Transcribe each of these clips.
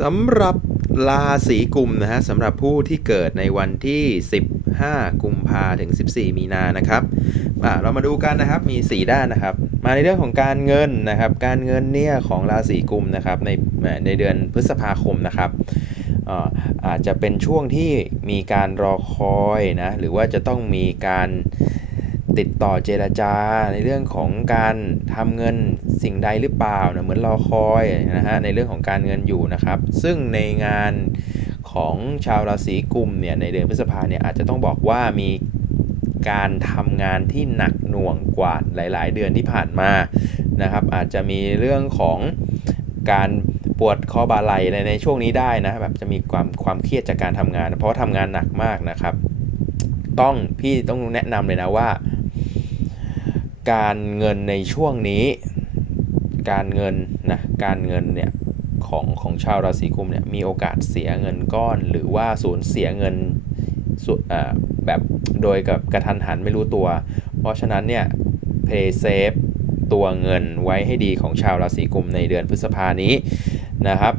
สำหรับราศีกุมนะฮะสำหรับผู้ที่เกิดในวันที่ 15 กุมภาถึง 14 มีนานะครับอะเรามาดูกันนะครับมี 4 ด้านนะครับ มาในเรื่องของการเงินนะครับ การเงินเนี่ยของราศีกุมนะครับในในเดือนพฤษภาคมนะครับอ่าอาจจะเป็นช่วงที่มีการรอคอยนะหรือว่าจะต้องมีการ ติดต่อเจรจาในเรื่องของการทำเงินสิ่งใดหรือเปล่านะเหมือนรอคอยนะฮะในเรื่องของการเงินอยู่นะครับ ซึ่งในงานของชาวราศีกุมเนี่ยในเดือนพฤษภาเนี่ยอาจจะต้องบอกว่ามีการทำงานที่หนักหน่วงกว่าหลาย ๆ เดือนที่ผ่านมานะครับ อาจจะมีเรื่องของการปวดคอบ่าไหลในในช่วงนี้ได้นะแบบจะมีความความเครียดจากการทำงาน เพราะว่าทำงานหนักมากนะครับ ต้องพี่ต้องแนะนำเลยนะว่า การเงินในช่วงนี้ การเงินนะการเงินเนี่ยของของชาวราศีกุมเนี่ยมีโอกาสเสียเงินก้อนหรือว่าสูญเสียเงินแบบโดยกับกระทันหันไม่รู้ตัว เพราะฉะนั้นเนี่ย play safe ตัวเงินไว้ให้ดีของชาวราศีกุมในเดือนพฤษภานี้นะครับ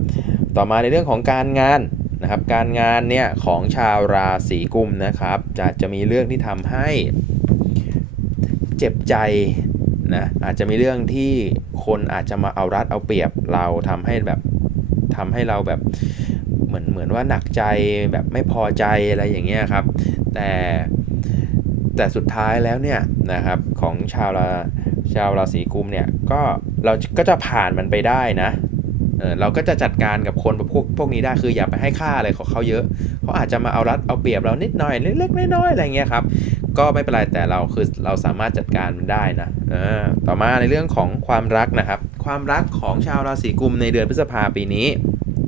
ต่อมาในเรื่องของการงานนะครับ การงานเนี่ยของชาวราศีกุมนะครับ จะจะมีเรื่องที่ทำให้ เจ็บใจนะอาจจะมีเรื่องที่คนอาจจะมาเอารัดเอาเปรียบเราทำให้แบบทำให้เราแบบเหมือนเหมือนว่าหนักใจแบบไม่พอใจอะไรอย่างเงี้ยครับ แต่แต่สุดท้ายแล้วเนี่ยนะครับของชาวราชาวราศีกุมเนี่ยก็เราก็จะผ่านมันไปได้นะ เออเราก็จะจัดการกับคนพวกพวกนี้ได้คืออย่าไปให้ค่าอะไรของเขาเยอะเขาอาจจะมาเอารัดเอาเปรียบเรานิดหน่อยเล็กๆน้อยๆอะไรเงี้ยครับก็ไม่เป็นไรแต่เราคือเราสามารถจัดการมันได้นะเออต่อมาในเรื่องของความรักนะครับ ความรักของชาวราศีกุมในเดือนพฤษภาปีนี้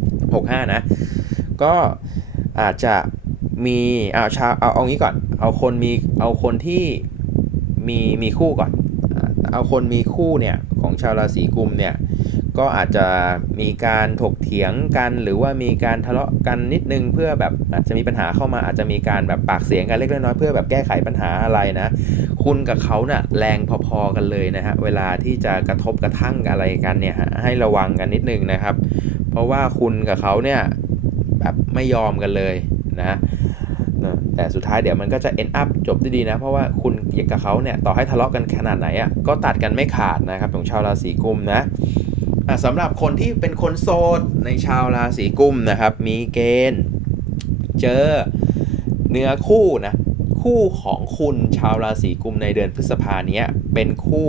65 นะ ก็อาจจะมีเอาชาวเอาเอางี้ก่อน เอาคนมีเอาคนที่มีมีคู่ก่อน เอาคนมีคู่เนี่ยของชาวราศีกุมเนี่ย ก็อาจจะมีการถกเถียงกันหรือว่ามีการทะเลาะกันนิดนึงเพื่อแบบอาจจะมีปัญหาเข้ามาอาจจะมีการแบบปากเสียงกันเล็กน้อยเพื่อแบบแก้ไขปัญหาอะไรนะ คุณกับเขาเนะ่ะแรงพอๆกันเลยนะฮะเวลาที่จะกระทบกระทั่งอะไรกันเนี่ยให้ระวังกันนิดนึงนะครับ เพราะว่าคุณกับเขาเนี่ยแบบไม่ยอมกันเลยนะแต่สุดท้ายเดี๋ยวมันก็จะ end up จบได้ดีนะ เพราะว่าคุณกับเขาเนี่ยต่อให้ทะเลาะกันขนาดไหนอะก็ตัดกันไม่ขาดนะครับของชาวราศีกุมนะ สำหรับคนที่เป็นคนโสดในชาวราศีกุมนะครับ มีเกณฑ์เจอเนื้อคู่นะคู่ของคุณชาวราศีกุมในเดือนพฤษภาเนี้ยเป็นคู่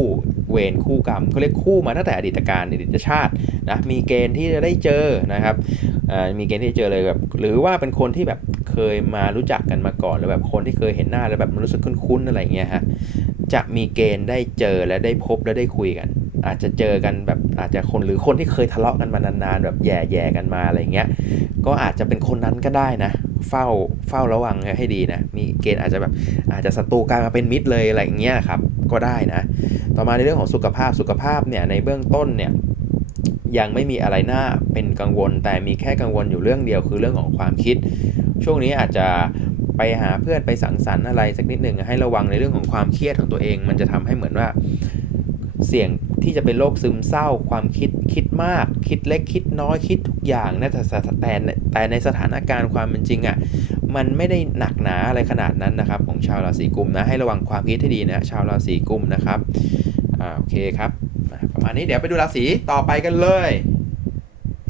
เวรคู่กรรมเขาเรียกคู่มาตั้งแต่อดีตการอดีตชาตินะมีเกณฑ์ที่จะได้เจอนะครับมีเกณฑ์ที่จะเจอเลยแบบหรือว่าเป็นคนที่แบบเคยมารู้จักกันมาก่อนหรือแบบคนที่เคยเห็นหน้าแล้วแบบมันรู้สึกคุ้นๆอะไรเงี้ยฮะจะมีเกณฑ์ได้เจอและได้พบและได้คุยกัน อาจจะเจอกันแบบอาจจะคนหรือคนที่เคยทะเลาะกันมานานๆแบบแย่ๆกันมาอะไรเงี้ยก็อาจจะเป็นคนนั้นก็ได้นะ เฝ้าเฝ้าระวังให้ดีนะ มีเกณฑ์อาจจะแบบอาจจะศัตรูกลายมาเป็นมิตรเลยอะไรอย่างเงี้ยครับก็ได้นะ ต่อมาในเรื่องของสุขภาพสุขภาพเนี่ยในเบื้องต้นเนี่ยยังไม่มีอะไรน่าเป็นกังวล แต่มีแค่กังวลอยู่เรื่องเดียวคือเรื่องของความคิด ช่วงนี้อาจจะไปหาเพื่อนไปสังสรรค์อะไรสักนิดหนึ่งให้ระวังในเรื่องของความเครียดของตัวเอง มันจะทำให้เหมือนว่าเสี่ยง ที่จะเป็นโรคซึมเศร้า ความคิดคิดมาก คิดเล็กคิดน้อยคิดทุกอย่างนะแต่แต่แต่ในสถานการณ์ความเป็นจริงอะ่ะมันไม่ได้หนักหนาอะไรขนาดนั้นนะครับ ของชาวราศีกุมนะให้ระวังความคิดให้ดีนะชาวราศีกุมนะครับอ่าโอเคครับ ประมาณนี้เดี๋ยวไปดูราศีต่อไปกันเลย